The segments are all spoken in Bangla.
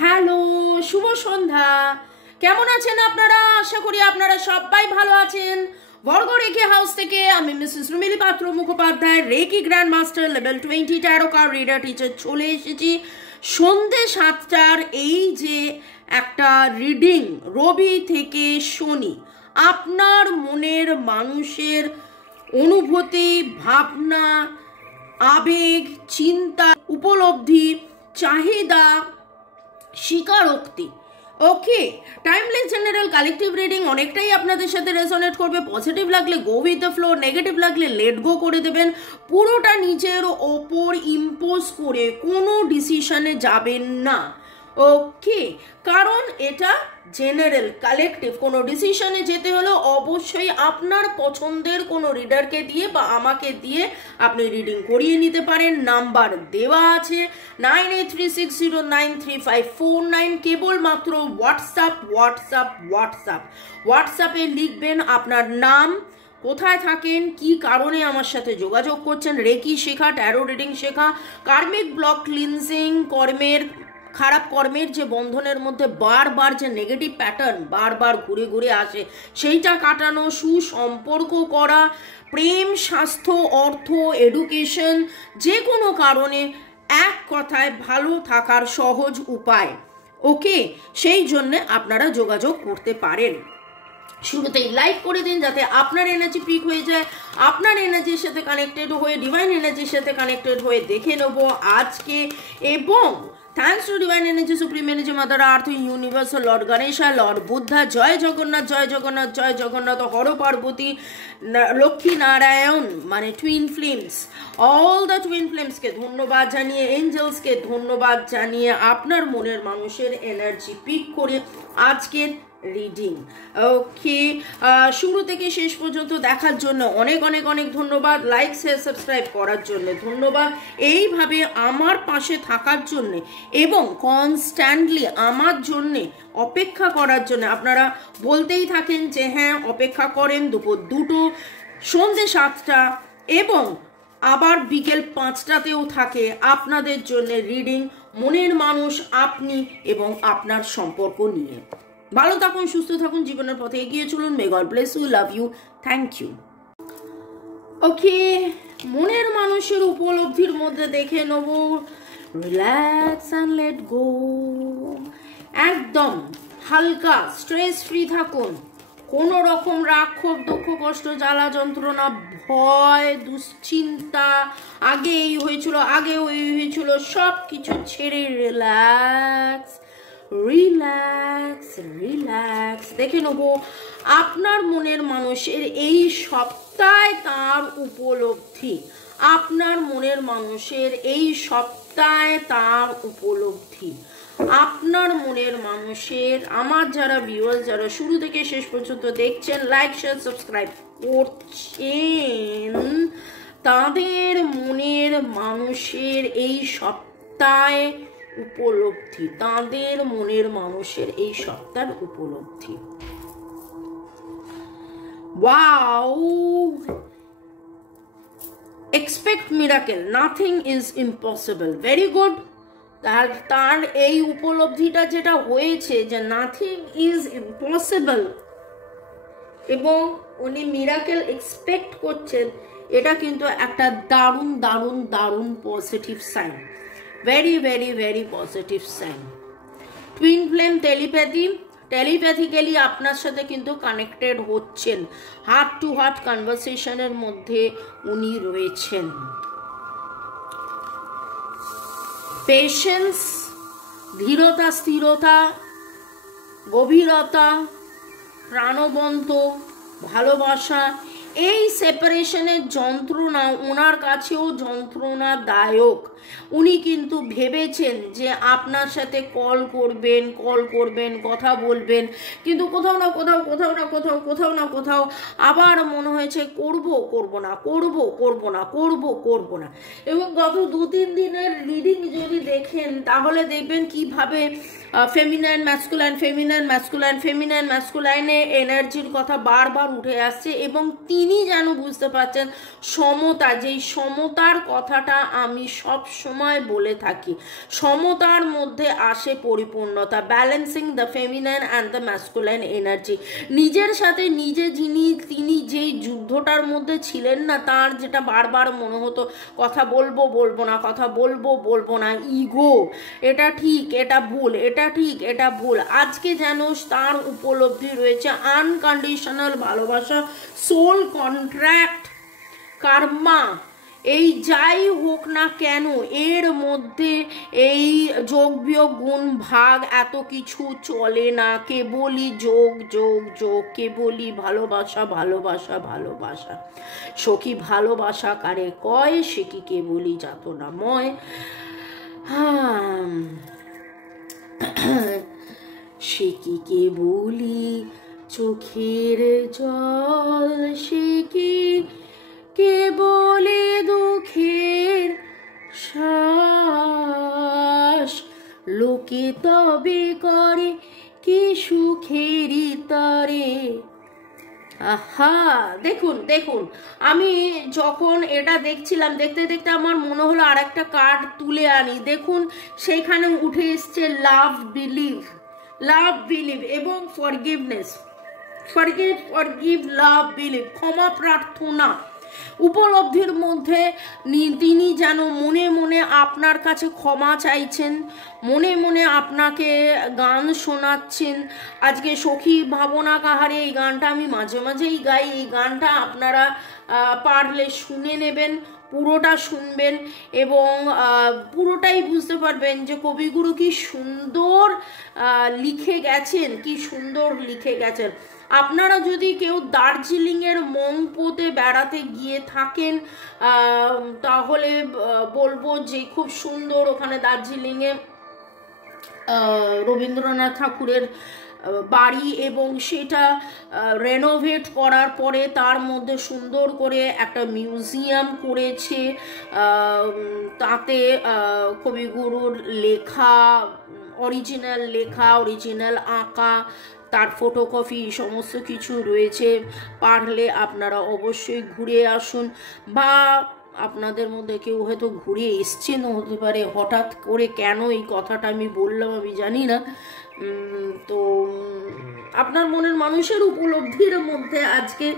হ্যালো, শুভ সন্ধ্যা। কেমন আছেন আপনারা? আশা করি আপনারা সবাই ভালো আছেন। বর্গ রেখে হাউস থেকে আমি Mrs Rumili Patra Mukhopadhyay, reiki grand master level 20 tarot card reader teacher চলে এসেছি সন্ধ্যে 7টার এই যে একটা রিডিং রবি থেকে শনি, আপনার মনের মানুষের অনুভূতি, ভাবনা, আবেগ, চিন্তা, উপলব্ধি, চাহিদা, স্বীকারোক্তি। ওকে, টাইমলেস জেনারেল কালেকটিভ রিডিং অনেকটাই আপনাদের সাথে রেজোনেট করবে। পজিটিভ লাগলে go with the flow, negative লাগলে লেট গো করে দেবেন। পুরোটা নিজের ওপর ইম্পোজ করে কোনো ডিসিশনে যাবেন না। ওকে, কারণ এটা জেনারেল কালেকটিভ। কোনো ডিসিশনে যেতে হলে অবশ্যই আপনার পছন্দের কোনো রিডারকে দিয়ে বা আমাকে দিয়ে আপনি রিডিং করিয়ে নিতে পারেন। নাম্বার দেওয়া আছে 9836093549। কেবলমাত্র হোয়াটসঅ্যাপে লিখবেন আপনার নাম, কোথায় থাকেন, কি কারণে আমার সাথে যোগাযোগ করছেন, রেকি শেখা, ট্যারো রিডিং শেখা, কার্মিক ব্লক ক্লিনজিং, খারাপ কর্মের যে বন্ধনের মধ্যে বারবার যে নেগেটিভ প্যাটার্ন বারবার ঘুরে ঘুরে আসে সেইটা কাটানো, সুসম্পর্ক করা, প্রেম, স্বাস্থ্য, অর্থ, এডুকেশন, যে কোনো কারণে এক কথায় ভালো থাকার সহজ উপায়। ওকে, সেই জন্যে আপনারা যোগাযোগ করতে পারেন। শুরুতেই লাইক করে দিন যাতে আপনার এনার্জি পিক হয়ে যায়, আপনার এনার্জির সাথে কানেক্টেড হয়ে, ডিভাইন এনার্জির সাথে কানেক্টেড হয়ে দেখে নেব আজকে। এবং thanks to divine energy, supreme energy, mother earth, universe, lord Ganesha, lord Buddha, জয় জগন্নাথ, জয় জগন্নাথ, জয় জগন্নাথ, হর পার্বতী, লক্ষ্মী নারায়ণ, মানে twin flames, all the twin ফ্লেমসকে ধন্যবাদ জানিয়ে, এঞ্জেলসকে ধন্যবাদ জানিয়ে আপনার মনের মানুষের এনার্জি পিক করে আজকের রিডিং। ওকে, শুরু থেকে শেষ পর্যন্ত দেখার জন্য অনেক অনেক অনেক ধন্যবাদ। লাইক, শেয়ার, সাবস্ক্রাইব করার জন্য ধন্যবাদ। এইভাবে আমার পাশে থাকার জন্য এবং কনস্ট্যান্টলি আমার জন্যে অপেক্ষা করার জন্য আপনারা বলতেই থাকেন যে হ্যাঁ অপেক্ষা করেন। দুপুর 2টো, সন্ধ্যে 7টা এবং আবার বিকেল 5টাতেও থাকে আপনাদের জন্য রিডিং, মনের মানুষ, আপনি এবং আপনার সম্পর্ক নিয়ে। ভালো থাকুন, সুস্থ থাকুন, জীবনের পথে এগিয়ে চলুন। May God bless you, love you, thank you. Okay, মনের মানুষের উপলব্ধির মধ্যে দেখে নেব রিল্যাক্স অ্যান্ড লেট গো। একদম হালকা স্ট্রেস ফ্রি থাকুন। কোনো রকম রাগ, ক্ষোভ, দুঃখ, কষ্ট, জ্বালা, যন্ত্রণা, ভয়, দুশ্চিন্তা, আগে এই হয়েছিল, আগে ওই হয়েছিল, সব কিছু ছেড়ে রিল্যাক্স রিল্যাক্স রিল্যাক্স। দেখে নেব আপনার মনের মানুষের এই সপ্তাহে তার উপলব্ধি, আপনার মনের মানুষের এই সপ্তাহে তার উপলব্ধি, আপনার মনের মানুষের। আমার যারা ভিউয়ার্স, যারা শুরু থেকে শেষ পর্যন্ত দেখছেন, লাইক, শেয়ার, সাবস্ক্রাইব করছেন, তাদের মনের মানুষের এই সপ্তাহে উপলব্ধি, তাদের মনের মানুষের এই সপ্তাহের উপলব্ধি। Wow, expect miracle, nothing is impossible. Very good. তার এই উপলব্ধিটা যেটা হয়েছে যে নাথিং ইজ ইম্পসিবল এবং উনি মিরাকেল এক্সপেক্ট করছেন, এটা কিন্তু একটা দারুণ দারুণ দারুণ positive sign. Very very very positive sign. Twin flame telepathically আপনার সাথে কিন্তু কানেক্টেড হচ্ছেন, হার্ট টু হার্ট কনভারসেশনের মধ্যে উনি রয়েছেন। পেশেন্স, ধীরতা, স্থিরতা, গভীরতা, প্রাণবন্ত ভালোবাসা, এই সেপারেশনের যন্ত্রণা ওনার কাছেও যন্ত্রণাদায়ক। উনি কিন্তু ভেবেছেন যে আপনার সাথে কল করবেন, কথা বলবেন, কিন্তু কোথাও না কোথাও আবার মনে হয়েছে করব না। এবং গত 2-3 দিনের রিডিং যদি দেখেন তাহলে দেখবেন কিভাবে feminine masculine, feminine masculine, feminine ম্যাসকুলাইনে এনার্জির কথা বারবার উঠে আসছে এবং তিনি যেন বুঝতে পারছেন সমতা, যেই সমতার কথাটা আমি সব সময় বলে থাকি, সমতার মধ্যে আসে পরিপূর্ণতা, balancing the feminine and the masculine energy. নিজের সাথে নিজে তিনি যেই যুদ্ধটার মধ্যে ছিলেন না, তার যেটা বারবার মনে হতো কথা বলবো বলবো না, কথা বলবো বলবো না, ইগো, এটা ঠিক এটা ভুল, এটা ঠিক এটা ভুল, আজকে যেন তার উপলব্ধি রয়েছে আনকন্ডিশনাল ভালোবাসা, সোল কন্ট্রাক্ট, কার্মা, এই যাই হোক না কেন এর মধ্যে এই যোগ বিয়োগ গুণ ভাগ এত কিছু চলে না, কেবলই যোগ যোগ যোগ, কেবলই ভালোবাসা ভালোবাসা ভালোবাসা। সখী ভালোবাসা কারে কয়, সে কি কেবলই যাতনাময়। সে কি কেবলই চোখের জল, সে কি কেবলে দুঃখের শ্বাস, লোকে তবে করে কি সুখেরই তরে। আহা, দেখুন দেখুন, আমি যখন এটা দেখছিলাম, দেখতে দেখতে আমার মনে হলো আর একটা কার্ড তুলে আনি। দেখুন সেইখানে উঠে এসছে লাভ, বিলিভ, লাভ বিলিভ এবং ফরগিভনেস, ফরগিভ লাভ বিলিভ, ক্ষমা প্রার্থনা। উপলব্ধির মধ্যে তিনি যেন মনে মনে আপনার কাছে ক্ষমা চাইছেন, মনে মনে আপনাকে গান শোনাচ্ছেন। আজকে সখী ভাবনা কাহারে এই গানটা আমি মাঝে মাঝেই গাই, এই গানটা আপনারা পারলে শুনে নেবেন, পুরোটা শুনবেন এবং পুরোটাই বুঝতে পারবেন যে কবিগুরু কি সুন্দর লিখে গেছেন, কি সুন্দর লিখে গেছেন। আপনারা যদি কেউ দার্জিলিংয়ের মংপোতে বেড়াতে গিয়ে থাকেন তাহলে বলবো যে খুব সুন্দর ওখানে দার্জিলিংয়ে রবীন্দ্রনাথ ঠাকুরের বাড়ি এবং সেটা রেনোভেট করার পরে তার মধ্যে সুন্দর করে একটা মিউজিয়াম করেছে, তাতে কবিগুরুর লেখা, অরিজিনাল লেখা, অরিজিনাল আঁকা, তার ফটোকপি সমস্ত কিছু রয়েছে। পারলে আপনারা অবশ্যই ঘুরে আসুন, বা আপনাদের মধ্যে কেউ হয়তো ঘুরে এসছেন হতে পারে। হঠাৎ করে কেন এই কথাটা আমি বললাম আমি জানি না, তো আপনার মনের মানুষের উপলব্ধির মধ্যে আজকে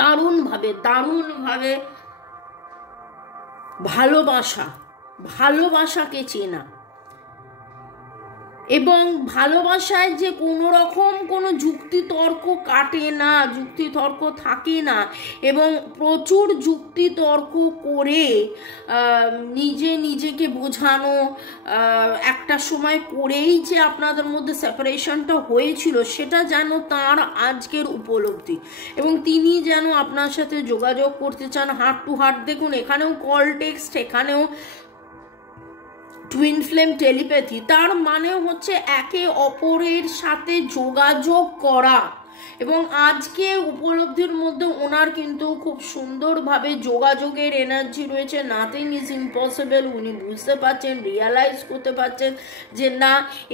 দারুণভাবে দারুণভাবে ভালোবাসা, ভালোবাসাকে চেনা এবং ভালোবাসায় যে কোনো রকম কোনো যুক্তিতর্ক কাটে না, যুক্তিতর্ক থাকে না এবং প্রচুর যুক্তিতর্ক করে নিজেকে বোঝানো একটা সময় করেই যে আপনাদের মধ্যে সেপারেশনটা হয়েছিল সেটা যেন তার আজকের উপলব্ধি এবং তিনি যেন আপনার সাথে যোগাযোগ করতে চান হার্ট টু হার্ট। দেখুন এখানেও কল টেক্সট, এখানেও টুইন ফ্লেম টেলিপ্যাথি, তার মানে হচ্ছে একে অপরের সাথে যোগাযোগ করা এবং আজকে উপলব্ধির মধ্যে ওনার কিন্তু খুব সুন্দরভাবে যোগাযোগের এনার্জি রয়েছে। নাথিং ইজ ইম্পসিবল, উনি বুঝতে পারছেন, রিয়ালাইজ করতে পারছেন যে না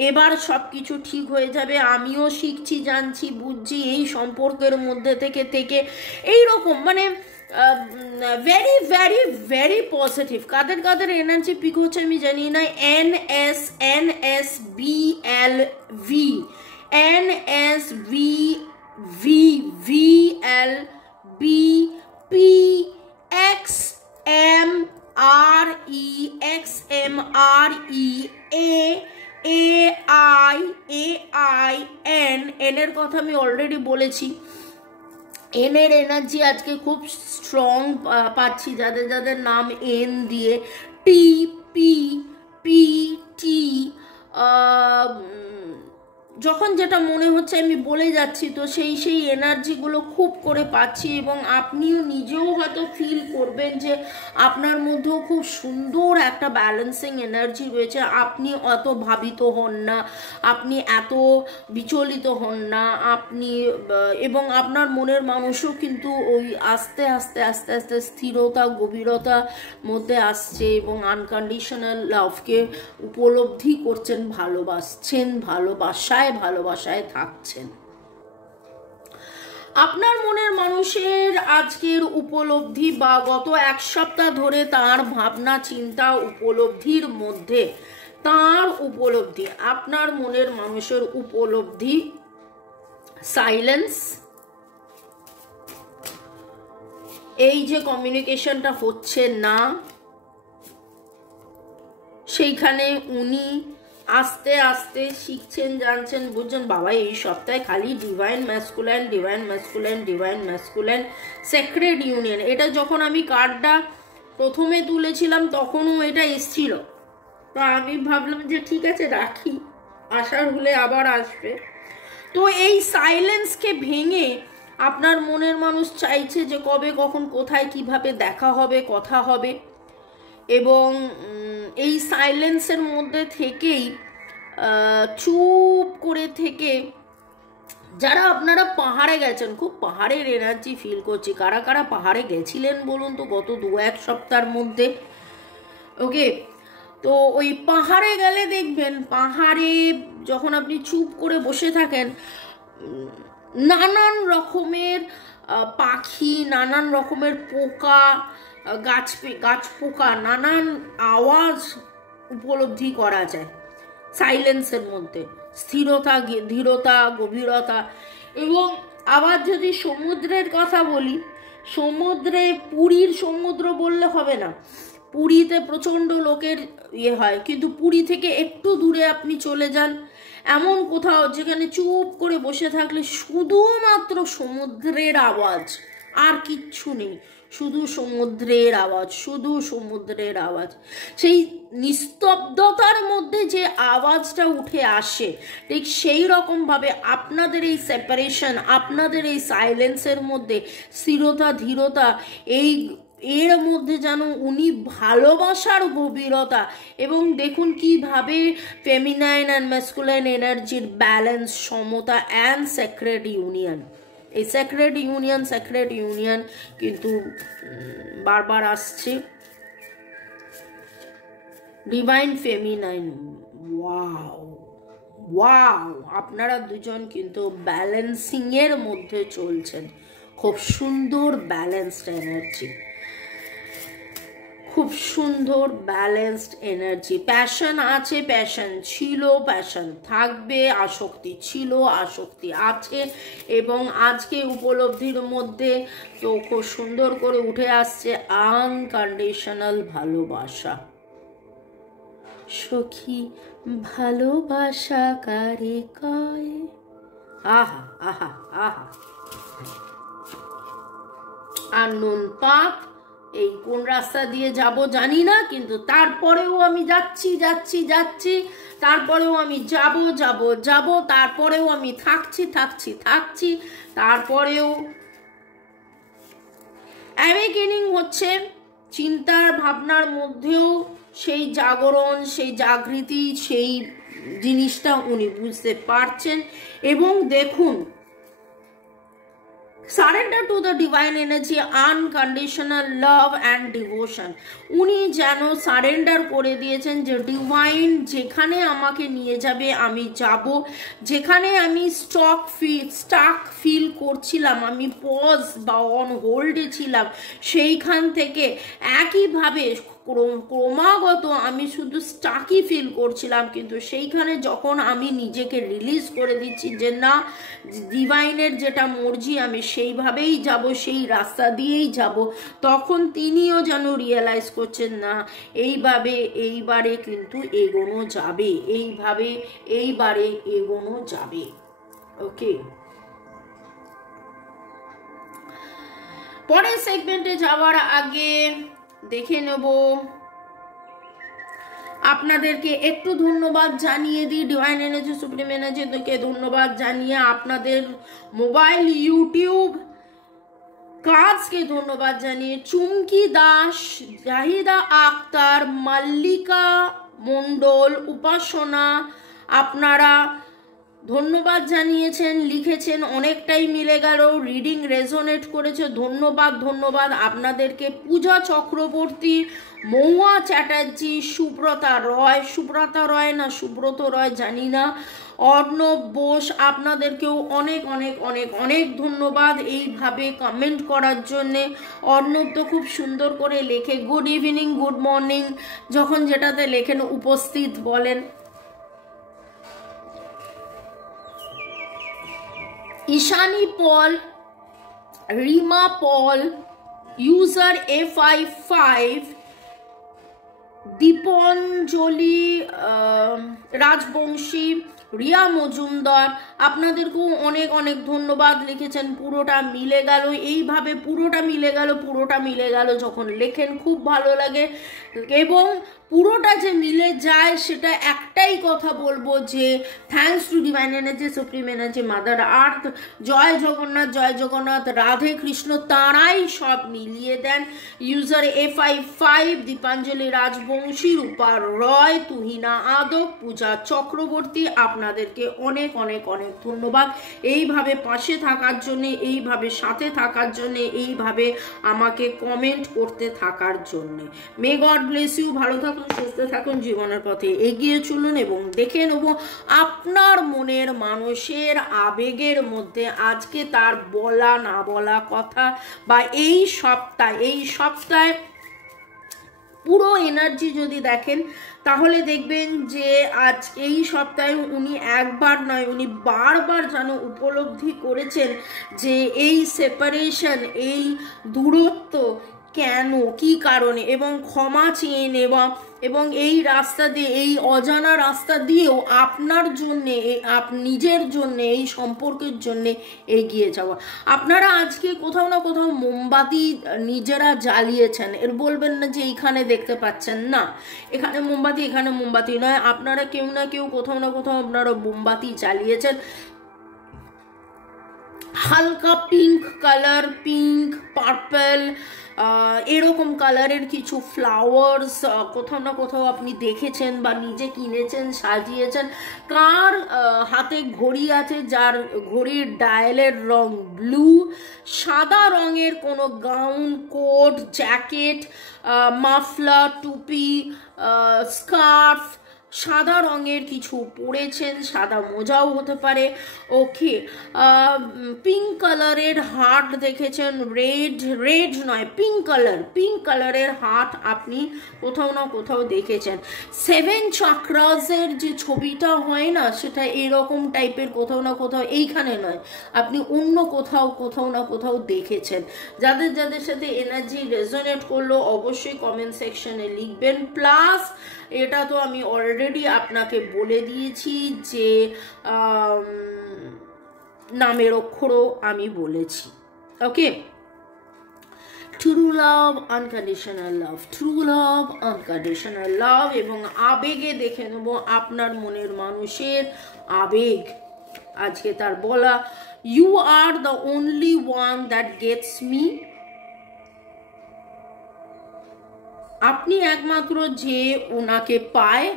এবার সব কিছু ঠিক হয়ে যাবে, আমিও শিখছি, জানছি, বুঝছি এই সম্পর্কের মধ্যে থেকে এইরকম মানে ভেরি ভেরি ভেরি পজিটিভ। কাদের কাদের এনার্জি পিক হচ্ছে আমি জানি না। NSBLV, NSVVLB, PXMRE, AIN, এর কথা আমি অলরেডি বলেছি। এনের এনার্জি আজকে খুব স্ট্রং পাচ্ছি যাদের যাদের নাম এন দিয়ে। TP, PT, যখন এখন যেটা মনে হচ্ছে আমি বলে যাচ্ছি, তো সেই এনার্জিগুলো খুব করে পাচ্ছি, এবং আপনিও নিজেও হয়তো ফিল করবেন যে আপনার মধ্যেও খুব সুন্দর একটা ব্যালেন্সিং এনার্জি রয়েছে। আপনি অত ভাবিত হন না, আপনি এত বিচলিত হন না, আপনি এবং আপনার মনের মানুষও কিন্তু ওই আস্তে আস্তে আস্তে আস্তে স্থিরতা গভীরতা মধ্যে আসছে এবং আনকন্ডিশনাল লাভকে উপলব্ধি করছেন, ভালোবাসছেন, ভালোবাসায় থাকছেন। আপনার মনের মানুষের আজকের উপলব্ধি বা গত এক সপ্তাহ ধরে তার ভাবনা চিন্তা উপলব্ধির মধ্যে তার উপলব্ধি, আপনার মনের মানুষের উপলব্ধি সাইলেন্স, এই যে কমিউনিকেশনটা হচ্ছে না, সেইখানে উনি আস্তে আস্তে শিখছেন, জানছেন, বুঝছেন বাবা এই সপ্তাহে খালি divine masculine divine masculine divine masculine sacred union. এটা যখন আমি কার্ডটা প্রথমে তুলেছিলাম তখনও এটা এসছিল, তো আমি ভাবলাম যে ঠিক আছে রাখি, আসার হলে আবার আসবে। তো এই সাইলেন্সকে ভেঙে আপনার মনের মানুষ চাইছে যে কবে কখন কোথায় কিভাবে দেখা হবে, কথা হবে, এবং এই সাইলেন্সের মধ্যে থেকেই চুপ করে থেকে যারা আপনারা পাহাড়ে গেছেন, খুব পাহাড়ের এনার্জি ফিল করছি। কারা কারা পাহাড়ে গেছিলেন বলুন তো গত 2-1 সপ্তাহের মধ্যে? ওকে, তো ওই পাহাড়ে গেলে দেখবেন, পাহাড়ে যখন আপনি চুপ করে বসে থাকেন, নানান রকমের পাখি, নানান রকমের পোকা, গাছ পোকা, নানান আওয়াজ উপলব্ধি করা যায় সাইলেন্সের মধ্যে, স্থিরতা ধীরতা গভীরতা। এবং আবার যদি সমুদ্রের কথা বলি, সমুদ্রে পুরীর সমুদ্র বললে হবে না, পুরীতে প্রচণ্ড লোকের ইয়ে হয়, কিন্তু পুরী থেকে একটু দূরে আপনি চলে যান এমন কোথাও যেখানে চুপ করে বসে থাকলে শুধুমাত্র সমুদ্রের আওয়াজ, আর কিচ্ছু নেই, শুধু সমুদ্রের আওয়াজ, শুধু সমুদ্রের আওয়াজ। সেই নিস্তব্ধতার মধ্যে যে আওয়াজটা উঠে আসে, ঠিক সেই রকমভাবে আপনাদের এই সেপারেশন, আপনাদের এই সাইলেন্সের মধ্যে স্থিরতা ধীরতা, এর মধ্যে যেন উনি ভালোবাসার গভীরতা, এবং দেখুন কিভাবে ফেমিনাইন অ্যান্ড ম্যাসকুলাইন এনার্জির ব্যালেন্স, সমতা অ্যান্ড সেক্রেড ইউনিয়ন। এই সেক্রেড ইউনিয়ন কিন্তু বারবার আসছে। ডিভাইন ফেমিনাইন, ওয়াও, আপনারা দুজন কিন্তু ব্যালেন্সিং এর মধ্যে চলছেন, খুব সুন্দর ব্যালেন্সড এনার্জি, খুব সুন্দর ব্যালেন্সড এনার্জি। প্যাশন আছে, প্যাশন ছিল, প্যাশন থাকবে, আসক্তি ছিল, আসক্তি আছে, এবং আজকে উপলব্ধির মধ্যে তো খুব সুন্দর করে উঠে আসছে আনকন্ডিশনাল ভালোবাসা। সখী ভালোবাসা কারে কয়, আহা আহা আহা। আর নুন পাক, এই কোন রাস্তা দিয়ে যাব জানি না, কিন্তু তারপরেও আমি যাচ্ছি, তারপরেও আমি যাব, তারপরেও আমি থাকছি, তারপরেও অ্যাওয়েকেনিং হচ্ছে। চিন্তার ভাবনার মধ্যেও সেই জাগরণ, সেই জাগৃতি, সেই জিনিসটা উনি বুঝতে পারছেন। এবং দেখুন, surrender to the divine energy, unconditional love and devotion. উনি যেন সারেন্ডার করে দিয়েছেন যে ডিভাইন যেখানে আমাকে নিয়ে যাবে আমি যাব। যেখানে আমি স্টাক ফিল করছিলাম, আমি পজ বা অন হোল্ডে ছিলাম, সেইখান থেকে একইভাবে ক্রমাগত আমি শুধু স্টাকই ফিল করছিলাম, কিন্তু সেইখানে যখন আমি নিজেকে রিলিজ করে দিচ্ছি যে না, ডিভাইনের যেটা মর্জি আমি সেইভাবেই যাব, সেই রাস্তা দিয়েই যাব, তখন তিনিও যেন রিয়েলাইজ করছেন না এইবারে কিন্তু এগোনো যাবে, এইবারে এগোনো যাবে। ওকে, পরের সেগমেন্টে যাওয়ার আগে দেখে নেব আপনাদেরকে একটু ধন্যবাদ জানিয়ে দিই, ডিভাইন এনার্জি সুপ্রিম এনার্জিকে ধন্যবাদ জানিয়ে আপনাদের মোবাইল ইউটিউব কাজকে ধন্যবাদ জানিয়ে চুমকি দাস, জাহিদা আক্তার, মাল্লিকা মণ্ডল, উপাসনা আপনারা ধন্যবাদ জানিয়েছেন, লিখেছেন, অনেকটাই মিলে গেল, রিডিং রেজোনেট করেছে, ধন্যবাদ ধন্যবাদ আপনাদেরকে। পূজা চক্রবর্তী, মহুয়া চ্যাটার্জি, সুব্রতা রয় না সুব্রত রয় জানি না, অর্ণব বোস আপনাদেরকেও অনেক অনেক অনেক অনেক ধন্যবাদ এইভাবে কমেন্ট করার জন্যে। অর্ণব তো খুব সুন্দর করে লেখে, গুড ইভিনিং, গুড মর্নিং, যখন যেটাতে লেখেন উপস্থিত বলেন। ঈশানী পল, রিমা পল, ইউজার FI5, দীপঞ্জলি রাজবংশী, রিয়া মজুমদার আপনাদেরকেও অনেক অনেক ধন্যবাদ, লিখেছেন পুরোটা মিলে গেল। এইভাবে পুরোটা মিলে গেল যখন লেখেন খুব ভালো লাগে, এবং পুরোটা যে মিলে যায় সেটা একটাই কথা বলবো যে thanks to divine energy supreme energy mother earth, জয় জগন্নাথ, রাধে কৃষ্ণ, তাঁরাই সব মিলিয়ে দেন। ইউজার FI5, দীপাঞ্জলি রাজবংশী, রূপা রয়, তুহিনা আদক, পূজা চক্রবর্তী আপনাদেরকে অনেক অনেক অনেক ধন্যবাদ এইভাবে পাশে থাকার জন্য, এইভাবে সাথে থাকার জন্য, এইভাবে আমাকে কমেন্ট করতে থাকার জন্য। মে গড ব্লেস ইউ, ভালো থাকুন, সুস্থ থাকুন, জীবনের পথে এগিয়ে চলুন এবং দেখে নেব আপনার মনের মানুষের আবেগের মধ্যে আজকে তার বলা না বলা কথা বা এই সপ্তাহে পুরো এনার্জি যদি দেখেন তাহলে দেখবেন যে আজ এই সপ্তাহে উনি একবার নয়, উনি বারবার যেন উপলব্ধি করেছেন যে এই সেপারেশন, এই দূরত্ব কেন, কি কারণে, এবং ক্ষমা চেয়ে নেওয়া, এবং এই রাস্তা দিয়ে, এই অজানা রাস্তা দিয়েও আপনার জন্যে, নিজের জন্যে, এই সম্পর্কের জন্যে এগিয়ে যাওয়া। আপনারা আজকে কোথাও না কোথাও মোমবাতি নিজেরা জ্বালিয়েছেন, এর বলবেন না যে এইখানে দেখতে পাচ্ছেন না, এখানে মোমবাতি নয়, আপনারা কেউ না কেউ কোথাও না কোথাও আপনারা মোমবাতি জ্বালিয়েছেন। হালকা পিঙ্ক কালার, পিঙ্ক পার্পল এরকম কালারের কিছু ফ্লাওয়ার্স কোথাও না কোথাও আপনি দেখেছেন বা নিজে কিনেছেন, সাজিয়েছেন। কার হাতে ঘড়ি আছে যার ঘড়ির ডায়ালের রং ব্লু, সাদা রঙের কোনো গাউন, কোট, জ্যাকেট, মাফলার, টুপি, স্কার্ফ, সাদা রঙের কিছু পরেছেন, সাদা মোজাও হতে পারে, ওকে। পিঙ্ক কালারের হার্ট দেখেছেন, রেড নয়, পিঙ্ক কালারের হার্ট আপনি কোথাও না কোথাও দেখেছেন। 7 চাকরাসের যে ছবিটা হয় না, সেটা এরকম টাইপের কোথাও না কোথাও, এইখানে নয়, আপনি অন্য কোথাও না কোথাও দেখেছেন। যাদের সাথে এনার্জি রেজোনেট করলো অবশ্যই কমেন্ট সেকশনে লিখবেন। প্লাস এটা তো আমি অলরেডি আপনাকে বলে দিয়েছি যে নামের অক্ষরও আমি বলেছি, okay. True love, unconditional love, true love, unconditional love, এবং আবেগে দেখে নেব আপনার মনের মানুষের আবেগ। আজকে তার বলা, you are the only one that gets me, আপনি একমাত্র যে ওনাকে পায়।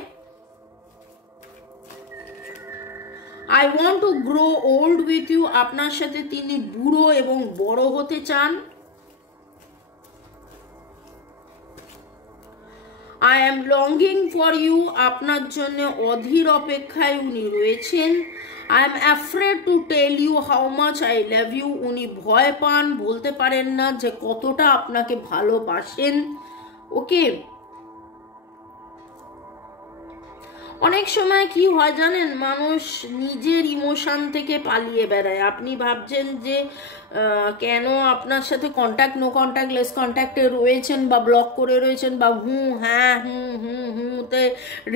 I want to grow old with you, আপনার সাথে তিনি বুড়ো এবং বড় হতে চান। I am longing for you, আপনার জন্য অধীর অপেক্ষায় উনি রয়েছেন। I am afraid to tell you how much I love you, উনি ভয় পান, বলতে পারেন না যে কতটা আপনাকে ভালোবাসেন, ওকে। অনেক সময় কি হয় জানেন, মানুষ নিজের ইমোশন থেকে পালিয়ে বেড়ায়। আপনি ভাবছেন যে কেন আপনার সাথে কন্ট্যাক্ট, নো কন্ট্যাক্ট, লেস কন্ট্যাক্টে রয়েছেন বা ব্লক করে রয়েছেন বা হ্যাঁ হুতে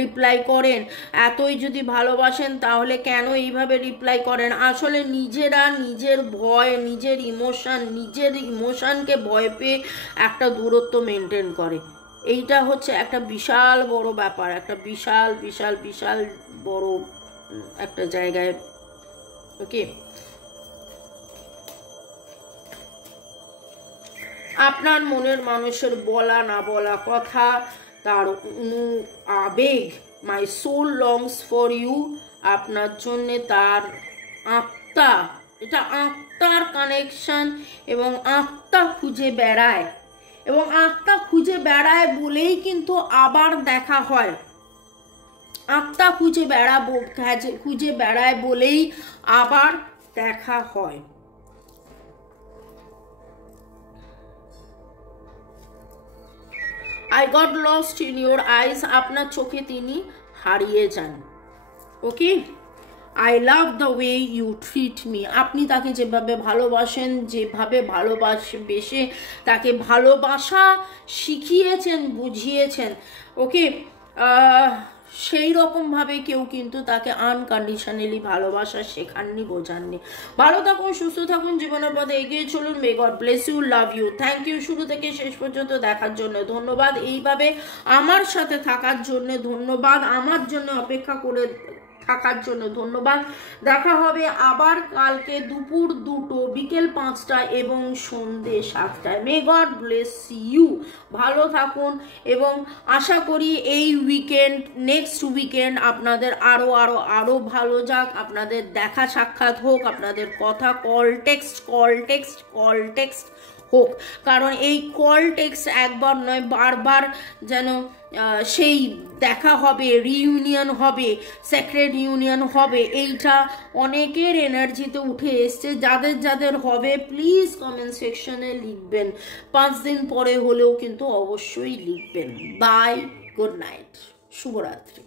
রিপ্লাই করেন। এতই যদি ভালোবাসেন তাহলে কেন এইভাবে রিপ্লাই করেন? আসলে নিজেরা নিজের ভয়, নিজের ইমোশনকে ভয় পেয়ে একটা দূরত্ব মেনটেন করে। এইটা হচ্ছে একটা বিশাল বড় ব্যাপার, একটা বিশাল বিশাল বিশাল বড় একটা জায়গায়। ওকে, আপনার মনের মানুষের বলা না বলা কথা, তার আবেগ, my soul longs for you, আপনার জন্যে তার আত্মা, এটা আত্মার কানেকশন, এবং আত্মা খুঁজে বেড়ায়, এবং আত্মা খুঁজে বেড়ায় বলেই কিন্তু আবার দেখা হয়। আত্মা খুঁজে বেড়ায় বলেই আবার দেখা হয়। I got lost in your eyes, আপনার চোখে তিনি হারিয়ে যান। ওকে, I love the way you treat me, আপনি তাকে যেভাবে ভালোবাসেন, যেভাবে বেশে তাকে ভালোবাসা শিখিয়েছেন, বুঝিয়েছেন। ওকে, সেই রকমভাবে কেউ কিন্তু তাকে আনকন্ডিশনালি ভালোবাসা শেখাননি, বোঝাননি। ভালো থাকুন, সুস্থ থাকুন, জীবনের পথে এগিয়ে চলুন। May God bless you, love you, thank you শুরু থেকে শেষ পর্যন্ত দেখার জন্য ধন্যবাদ, এইভাবে আমার সাথে থাকার জন্য ধন্যবাদ, আমার জন্য অপেক্ষা করে থাকার জন্য ধন্যবাদ। দেখা হবে আবার কালকে দুপুর 2টো, বিকেল 5টা এবং সন্ধ্যে 7টায়। মে গড ব্লেস ইউ, ভালো থাকুন, এবং আশা করি এই উইকেন্ড, নেক্সট উইকেন্ড আপনাদের আরো ভালো যাক, আপনাদের দেখা সাক্ষাৎ হোক, আপনাদের কথা কল টেক্সট হোক, কারণ এই কল টেক্সট একবার নয় বারবার যেন সেই দেখা হবে, রিইউনিয়ন হবে, সেক্রেট ইউনিয়ন হবে, এইটা অনেকের এনার্জিতে উঠে এসছে। যাদের হবে প্লিজ কমেন্ট সেকশনে লিখবেন, 5 দিন পরে হলেও কিন্তু অবশ্যই লিখবেন। বাই, গুড নাইট, শুভরাত্রি।